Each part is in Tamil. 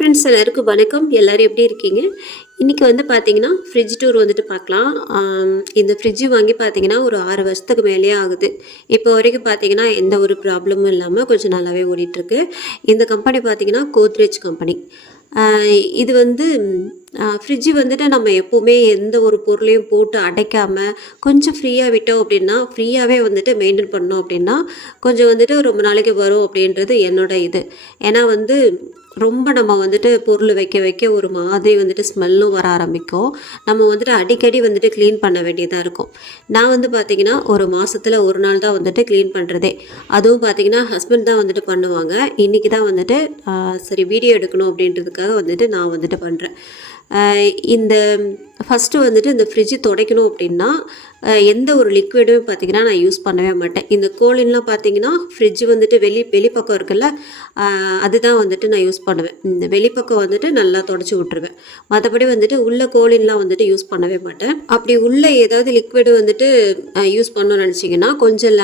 ஹாய் ஃப்ரெண்ட்ஸ், எல்லாருக்கும் வணக்கம். எல்லோரும் எப்படி இருக்கீங்க? இன்றைக்கி வந்து பார்த்தீங்கன்னா ஃப்ரிட்ஜ் டூர் வந்துட்டு பார்க்கலாம். இந்த ஃப்ரிட்ஜு வாங்கி பார்த்தீங்கன்னா ஒரு 6 வருஷத்துக்கு மேலேயே ஆகுது. இப்போ வரைக்கும் பார்த்தீங்கன்னா எந்த ஒரு ப்ராப்ளமும் இல்லாமல் கொஞ்சம் நல்லாவே ஓடிட்டுருக்கு. இந்த கம்பெனி பார்த்தீங்கன்னா கோத்ரேஜ் கம்பெனி. இது வந்து ஃப்ரிட்ஜு வந்துட்டு நம்ம எப்போவுமே எந்த ஒரு பொருளையும் போட்டு அடைக்காமல் கொஞ்சம் ஃப்ரீயாக விட்டோம் அப்படின்னா, ஃப்ரீயாகவே வந்துட்டு மெயின்டைன் பண்ணோம் அப்படின்னா கொஞ்சம் வந்துட்டு ரொம்ப நாளைக்கு வரும் அப்படின்றது என்னோட இது. ஏன்னா வந்து ரொம்ப நம்ம வந்துட்டு பொருள் வைக்க வைக்க ஒரு மாதிரி வந்துட்டு ஸ்மெல்லும் வர ஆரம்பிக்கும். நம்ம வந்துட்டு அடிக்கடி வந்துட்டு க்ளீன் பண்ண வேண்டியதாக இருக்கும். நான் வந்து பார்த்திங்கன்னா ஒரு மாதத்தில் ஒரு நாள் தான் வந்துட்டு க்ளீன் பண்ணுறதே. அதுவும் பார்த்திங்கன்னா ஹஸ்பண்ட் தான் வந்துட்டு பண்ணுவாங்க. இன்றைக்கி தான் வந்துட்டு சரி வீடியோ எடுக்கணும் அப்படின்றதுக்காக வந்துட்டு நான் வந்துட்டு பண்ணுறேன். இந்த ஃபஸ்ட்டு வந்துட்டு இந்த ஃப்ரிட்ஜு துடைக்கணும் அப்படின்னா எந்த ஒரு லிக்விடும் பார்த்திங்கன்னா நான் யூஸ் பண்ணவே மாட்டேன். இந்த கோலின்லாம் பார்த்திங்கன்னா ஃப்ரிட்ஜு வந்துட்டு வெளிப்பக்கம் இருக்குல்ல, அதுதான் வந்துட்டு நான் யூஸ் பண்ணுவேன். இந்த வெளிப்பக்கம் வந்துட்டு நல்லா தொடச்சி விட்ருவேன். மற்றபடி வந்துட்டு உள்ள கோலின்லாம் வந்துட்டு யூஸ் பண்ணவே மாட்டேன். அப்படி உள்ள ஏதாவது லிக்விடு வந்துட்டு யூஸ் பண்ணணும்னு நினச்சிங்கன்னா கொஞ்சம்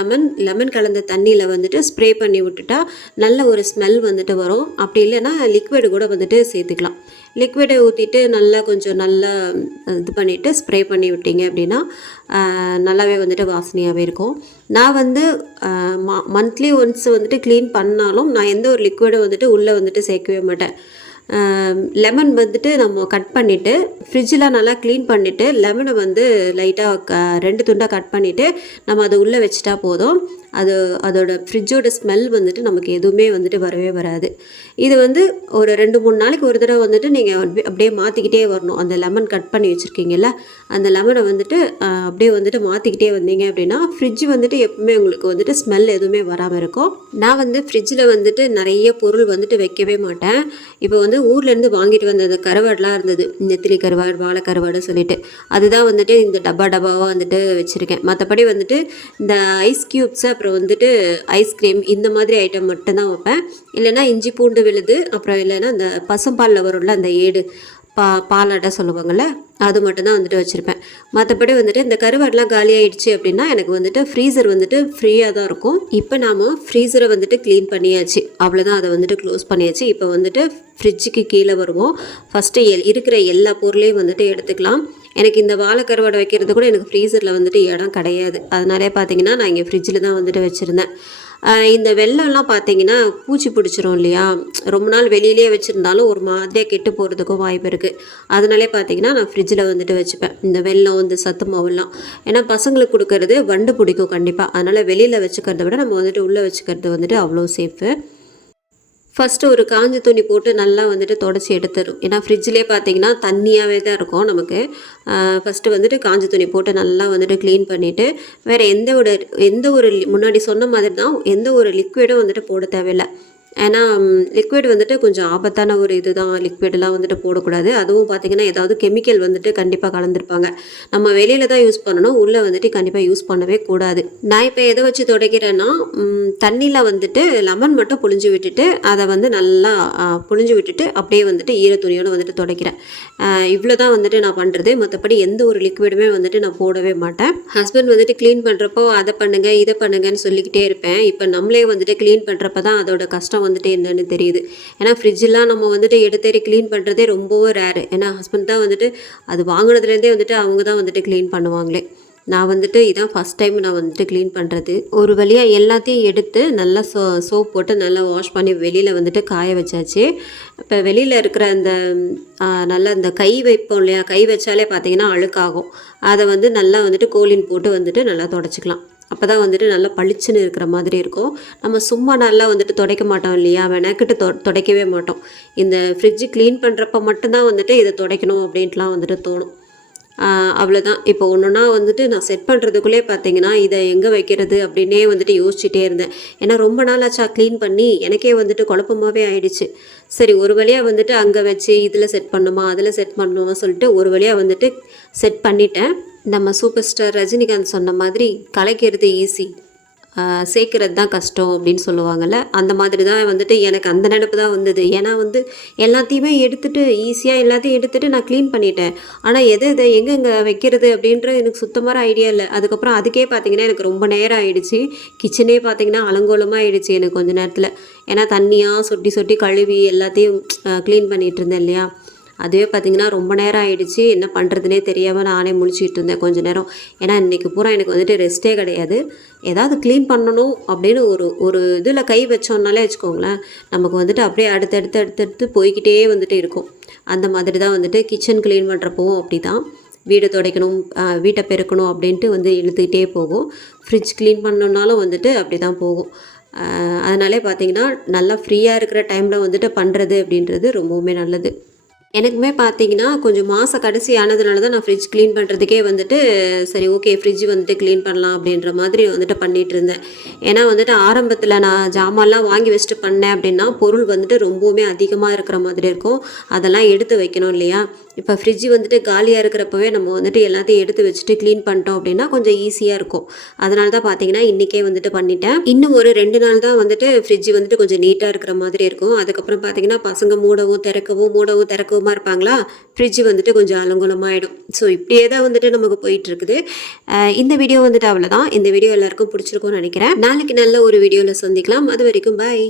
லெமன் கலந்த தண்ணியில் வந்துட்டு ஸ்ப்ரே பண்ணி விட்டுட்டா நல்ல ஒரு ஸ்மெல் வந்துட்டு வரும். அப்படி இல்லைன்னா லிக்விடு கூட வந்துட்டு சேர்த்துக்கலாம். லிக்விடை ஊற்றிட்டு நல்லா இது பண்ணிவிட்டு ஸ்ப்ரே பண்ணி விட்டீங்க அப்படின்னா நல்லாவே வந்துட்டு வாசனையாகவே இருக்கும். நான் வந்து மந்த்லி ஒன்ஸ் வந்துட்டு க்ளீன் பண்ணாலும் நான் எந்த ஒரு லிக்விடும் வந்துட்டு உள்ளே வந்துட்டு சேர்க்கவே மாட்டேன். லெமன் வந்துட்டு நம்ம கட் பண்ணிவிட்டு ஃப்ரிட்ஜில் நல்லா க்ளீன் பண்ணிவிட்டு லெமனை வந்து லைட்டாக 2 துண்டாக கட் பண்ணிவிட்டு நம்ம அதை உள்ளே வச்சுட்டா போதும். அதோட ஃப்ரிட்ஜோட ஸ்மெல் வந்துட்டு நமக்கு எதுவுமே வந்துட்டு வரவே வராது. இது வந்து ஒரு 2-3 நாளைக்கு ஒரு தடவை வந்துட்டு நீங்கள் அப்படியே மாற்றிக்கிட்டே வரணும். அந்த லெமன் கட் பண்ணி வச்சுருக்கீங்கல்ல, அந்த லெமனை வந்துட்டு அப்படியே வந்துட்டு மாற்றிக்கிட்டே வந்தீங்க அப்படின்னா ஃப்ரிட்ஜ் வந்துட்டு எப்பவுமே உங்களுக்கு வந்துட்டு ஸ்மெல் எதுவுமே வராமல் இருக்கும். நான் வந்து ஃப்ரிட்ஜில் வந்துட்டு நிறைய பொருள் வந்துட்டு வைக்கவே மாட்டேன். இப்போ வந்து ஊர்லேருந்து வாங்கிட்டு வந்த அந்த கருவாடெலாம் இருந்தது, நெத்திலி கருவாடு, வாழை கருவாடு சொல்லிட்டு, அதுதான் வந்துட்டு இந்த டப்பாவாக வந்துட்டு வச்சுருக்கேன். மற்றபடி வந்துட்டு இந்த ஐஸ் க்யூப்ஸு அப்புறம் வந்துட்டு ஐஸ்கிரீம் இந்த மாதிரி ஐட்டம் மட்டும்தான் வைப்பேன். இல்லைன்னா இஞ்சி பூண்டு விழுது, அப்புறம் இல்லைன்னா அந்த பசும்பாலில் வரும்ல அந்த ஏடு பாலாட்டை சொல்லுவாங்கள்ல, அது மட்டும்தான் வந்துட்டு வச்சுருப்பேன். மற்றபடி வந்துட்டு இந்த கருவாடெலாம் காலி ஆகிடுச்சு அப்படின்னா எனக்கு வந்துட்டு ஃப்ரீசர் வந்துட்டு ஃப்ரீயாக தான் இருக்கும். இப்போ நாம் ஃப்ரீசரை வந்துட்டு க்ளீன் பண்ணியாச்சு, அவ்வளோதான். அதை வந்துட்டு க்ளோஸ் பண்ணியாச்சு. இப்போ வந்துட்டு ஃப்ரிட்ஜுக்கு கீழே வருவோம். ஃபஸ்ட்டு இருக்கிற எல்லா பொருளையும் வந்துட்டு எடுத்துக்கலாம். எனக்கு இந்த வாழை கருவாடை வைக்கிறது கூட எனக்கு ஃப்ரீசரில் வந்துட்டு இடம் கிடையாது. அதனாலே பார்த்தீங்கன்னா நான் இங்கே ஃப்ரிட்ஜில் தான் வந்துட்டு வச்சுருந்தேன். இந்த வெள்ளம்லாம் பார்த்தீங்கன்னா பூச்சி பிடிச்சிரும் இல்லையா, ரொம்ப நாள் வெளியிலே வச்சுருந்தாலும் ஒரு மாதிரியாக கெட்டு போகிறதுக்கும் வாய்ப்பு இருக்குது. அதனாலே பார்த்தீங்கன்னா நான் ஃப்ரிட்ஜில் வந்துட்டு வச்சுப்பேன் இந்த வெல்லம், இந்த சத்து மாவுலாம். ஏன்னா பசங்களுக்கு கொடுக்கறது வண்டு பிடிக்கும் கண்டிப்பாக. அதனால் வெளியில் வச்சுக்கிறத விட நம்ம வந்துட்டு உள்ளே வச்சுக்கிறது வந்துட்டு அவ்வளோ சேஃபு. ஃபஸ்ட்டு ஒரு காஞ்ச துணி போட்டு நல்லா வந்துட்டு தொடச்சி எடுத்துடும். ஏன்னா ஃப்ரிட்ஜிலே பார்த்தீங்கன்னா தண்ணியாகவே தான் இருக்கும் நமக்கு. ஃபஸ்ட்டு வந்துட்டு காஞ்ச துணி போட்டு நல்லா வந்துட்டு க்ளீன் பண்ணிவிட்டு வேறு எந்த ஒரு முன்னாடி சொன்ன மாதிரி தான் எந்த ஒரு லிக்விடும் வந்துட்டு போட தேவையில்லை. ஏன்னா லிக்விட் வந்துட்டு கொஞ்சம் ஆபத்தான ஒரு இது தான். லிக்விடெலாம் வந்துட்டு போடக்கூடாது. அதுவும் பார்த்திங்கன்னா ஏதாவது கெமிக்கல் வந்துட்டு கண்டிப்பாக கலந்துருப்பாங்க. நம்ம வெளியில் தான் யூஸ் பண்ணணும், உள்ளே வந்துட்டு கண்டிப்பாக யூஸ் பண்ணவே கூடாது. நான் இப்போ எதை வச்சு துடைக்கிறேன்னா தண்ணியில் வந்துட்டு லெமன் மட்டும் புழிஞ்சு விட்டுட்டு அதை வந்து நல்லா புழிஞ்சு விட்டுட்டு அப்படியே வந்துட்டு ஈர துணியோடு வந்துட்டு துடைக்கிறேன். இவ்வளோ தான் வந்துட்டு நான் பண்ணுறது. மற்றபடி எந்த ஒரு லிக்விடுமே வந்துட்டு நான் போடவே மாட்டேன். ஹஸ்பண்ட் வந்துட்டு க்ளீன் பண்ணுறப்போ அதை பண்ணுங்கள் இதை பண்ணுங்கன்னு சொல்லிக்கிட்டே இருப்பேன். இப்போ நம்மளே வந்துட்டு க்ளீன் பண்ணுறப்ப தான் அதோட கஷ்டம் வந்துட்டு என்னன்னு தெரியுது. ஏன்னா ஃப்ரிட்ஜெலாம் நம்ம வந்துட்டு எடுத்தேறி க்ளீன் பண்ணுறதே ரொம்பவும் ரேரு. ஏன்னா ஹஸ்பண்ட் தான் வந்துட்டு அது வாங்கினதுலேருந்தே வந்துட்டு அவங்க தான் வந்துட்டு க்ளீன் பண்ணுவாங்களே. நான் வந்துட்டு இதான் ஃபஸ்ட் டைம் நான் வந்துட்டு க்ளீன் பண்ணுறது. ஒரு வழியாக எல்லாத்தையும் எடுத்து நல்லா சோப் போட்டு நல்லா வாஷ் பண்ணி வெளியில் வந்துட்டு காய வச்சாச்சு. இப்போ வெளியில் இருக்கிற அந்த நல்லா இந்த கை வைப்போம் இல்லையா, கை வச்சாலே பார்த்திங்கன்னா அழுக்காகும். அதை வந்து நல்லா வந்துட்டு கோலின் போட்டு வந்துட்டு நல்லா தொடச்சிக்கலாம். அப்போ தான் வந்துட்டு நல்லா பளிச்சுன்னு இருக்கிற மாதிரி இருக்கும். நம்ம சும்மா நல்லா வந்துட்டு துடைக்க மாட்டோம் இல்லையா, மெனக்கிட்டு துடைக்கவே மாட்டோம். இந்த ஃப்ரிட்ஜு க்ளீன் பண்ணுறப்ப மட்டும்தான் வந்துட்டு இதை துடைக்கணும் அப்படின்ட்டுலாம் வந்துட்டு தோணும். அவ்வளோதான். இப்போ ஒன்றுனா வந்துட்டு நான் செட் பண்ணுறதுக்குள்ளே பார்த்தீங்கன்னா இதை எங்கே வைக்கிறது அப்படின்னே வந்துட்டு யோசிச்சுட்டே இருந்தேன். ஏன்னா ரொம்ப நாள் ஆச்சா க்ளீன் பண்ணி எனக்கே வந்துட்டு குழப்பமாகவே ஆயிடுச்சு. சரி ஒரு வழியாக வந்துட்டு அங்கே வச்சு இதில் செட் பண்ணுமா அதில் செட் பண்ணணுமா சொல்லிட்டு ஒரு வழியாக வந்துட்டு செட் பண்ணிட்டேன். நம்ம சூப்பர் ஸ்டார் ரஜினிகாந்த் சொன்ன மாதிரி கலைக்கிறது ஈஸி, சேர்க்கறது தான் கஷ்டம் அப்படின்னு சொல்லுவாங்கள்ல, அந்த மாதிரி தான் வந்துட்டு எனக்கு அந்த நினப்பு தான் வந்தது. ஏன்னா வந்து எல்லாத்தையுமே எடுத்துட்டு ஈஸியாக எல்லாத்தையும் எடுத்துட்டு நான் க்ளீன் பண்ணிட்டேன். ஆனால் எது எதை எங்கெங்கே வைக்கிறது அப்படின்ற எனக்கு சுத்தமாக ஐடியா இல்லை. அதுக்கப்புறம் அதுக்கே பார்த்தீங்கன்னா எனக்கு ரொம்ப நேரம் ஆயிடுச்சு. கிச்சனே பார்த்தீங்கன்னா அலங்கோலமாக ஆயிடுச்சு எனக்கு கொஞ்ச நேரத்தில். ஏன்னா தண்ணியாக சொட்டி சொட்டி கழுவி எல்லாத்தையும் க்ளீன் பண்ணிகிட்டு இருந்தேன் இல்லையா. அதுவே பார்த்திங்கன்னா ரொம்ப நேரம் ஆகிடுச்சு. என்ன பண்ணுறதுனே தெரியாமல் நானே முழிச்சிட்டு இருந்தேன் கொஞ்ச நேரம். ஏன்னா இன்றைக்கி பூரா எனக்கு வந்துட்டு ரெஸ்ட்டே கிடையாது. ஏதாவது க்ளீன் பண்ணணும் அப்படின்னு ஒரு இதில் கை வச்சோம்னாலே வச்சுக்கோங்களேன், நமக்கு வந்துட்டு அப்படியே அடுத்தடுத்து போய்கிட்டே வந்துட்டு இருக்கும். அந்த மாதிரி தான் வந்துட்டு கிச்சன் க்ளீன் பண்ணுறப்பவும் அப்படி தான். வீடு துடைக்கணும், வீட்டை பெருக்கணும் அப்படின்ட்டு வந்து இழுத்துக்கிட்டே போகும். ஃப்ரிட்ஜ் க்ளீன் பண்ணணுன்னாலும் வந்துட்டு அப்படி தான் போகும். அதனாலே பார்த்திங்கன்னா நல்லா ஃப்ரீயாக இருக்கிற டைமில் வந்துட்டு பண்ணுறது அப்படின்றது ரொம்பவுமே நல்லது. எனக்குமே பார்த்தீங்கன்னா கொஞ்சம் மாத கடைசி ஆனதுனால தான் நான் ஃப்ரிட்ஜ் க்ளீன் பண்ணுறதுக்கே வந்துட்டு சரி ஓகே ஃப்ரிட்ஜ் வந்துட்டு க்ளீன் பண்ணலாம் அப்படின்ற மாதிரி வந்துட்டு பண்ணிகிட்டு இருந்தேன். ஏன்னா வந்துட்டு ஆரம்பத்தில் நான் ஜாமான்லாம் வாங்கி வச்சுட்டு பண்ணேன் அப்படின்னா பொருள் வந்துட்டு ரொம்பவுமே அதிகமாக இருக்கிற மாதிரி இருக்கும். அதெல்லாம் எடுத்து வைக்கணும் இல்லையா. இப்போ ஃப்ரிட்ஜ் வந்துட்டு காலியாக இருக்கிறப்பவே நம்ம வந்துட்டு எல்லாத்தையும் எடுத்து வச்சுட்டு க்ளீன் பண்ணிட்டோம் அப்படின்னா கொஞ்சம் ஈஸியாக இருக்கும். அதனால தான் பார்த்தீங்கன்னா இன்றைக்கே வந்துட்டு பண்ணிட்டேன். இன்னும் ஒரு 2 நாள் தான் வந்துட்டு ஃப்ரிட்ஜ் வந்துட்டு கொஞ்சம் நீட்டாக இருக்கிற மாதிரி இருக்கும். அதுக்கப்புறம் பார்த்தீங்கன்னா பசங்க மூடவும் திறக்கவும் இருப்பாங்களா, ஃப்ரிட்ஜ் வந்துட்டு கொஞ்சம் அலங்கோலமாயிடும். ஸோ இப்படியே தான் வந்துட்டு நமக்கு போயிட்டு இருக்குது. இந்த வீடியோ வந்துட்டு அவ்வளோதான். இந்த வீடியோ எல்லாருக்கும் பிடிச்சிருக்கும்னு நினைக்கிறேன். நாளைக்கு நல்ல ஒரு வீடியோவில் சந்திக்கலாம். அது வரைக்கும் பாய்.